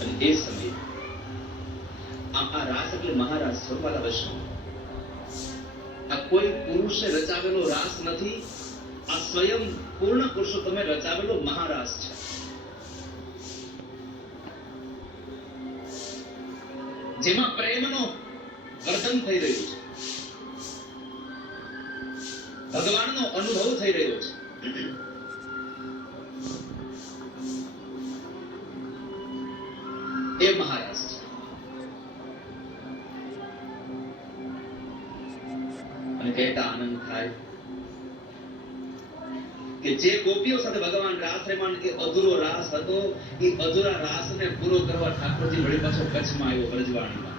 અને એ સમયે આ રાસ એટલે મહારાસ સ્વરૂપવાળા વૈષ્ણવ. આ કોઈ પુરુષે રચાવેલો રાસ નથી, આ સ્વયં પૂર્ણ પુરુષોત્તમે રચાવેલો મહારાસ છે. જેમાં પ્રેમનો વર્ધન થઈ રહ્યું છે, ભગવાનનો અનુભવ થઈ રહ્યો છે. એ મહારાસ છે. અને કહેતા આનંદ થાય કે જે ગોપીઓ સાથે ભગવાન રાસ રમ્યા, એ અધૂરો રાસ હતો. એ અધૂરા રાસને પૂરો કરવા ઠાકોરજી વળી પાછો કચ્છમાં આવ્યો, વ્રજવાણીમાં.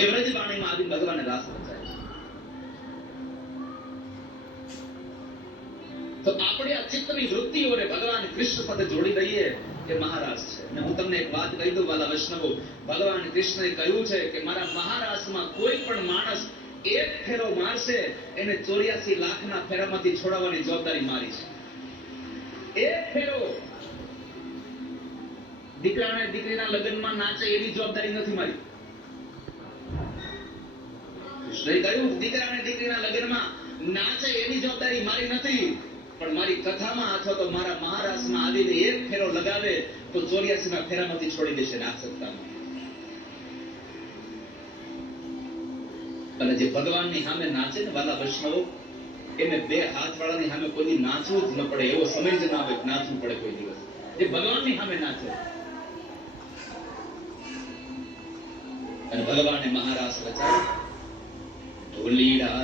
એ વ્રજવાણીમાં આવીને ભગવાને રાસ રચાય. તો આપણે આ ચિત્તની વૃત્તિઓને ભગવાન કૃષ્ણ સાથે જોડી દઈએ એ મહારાસ છે. અને હું તમને એક વાત કહી દઉં વાલા વૈષ્ણવો, ભગવાન કૃષ્ણએ કહ્યું છે કે મારા મહારાસમાં કોઈ પણ માણસ એક ફેરો મારશે, એને 84 લાખના ફેરામાંથી છોડાવવાની જવાબદારી મારી છે. એક ફેરો દીકરાને દીકરીના લગ્નમાં નાચે એવી જવાબદારી નથી મારી. કૃષ્ણએ કહ્યું દીકરાને દીકરીના લગ્નમાં નાચે એની જવાબદારી મારી નથી, પણ મારી કથામાં અથવા તો મારા મહારાસમાં આવીને એક ફેરો લગાવે તો 84 ફેરામાંથી છોડી દેશે નાચકતામાં. અને જે ભગવાનની સામે નાચે ને વાલા વૈષ્ણવો, એને બે હાથવાળાની સામે કોઈ નાચવું જ ન પડે, એવો સમય જ ના આવે નાચવું પડે કોઈ દિવસ. જે ભગવાનની સામે નાચે અને ભગવાને મહારાસ રચાય. ઢોલીડા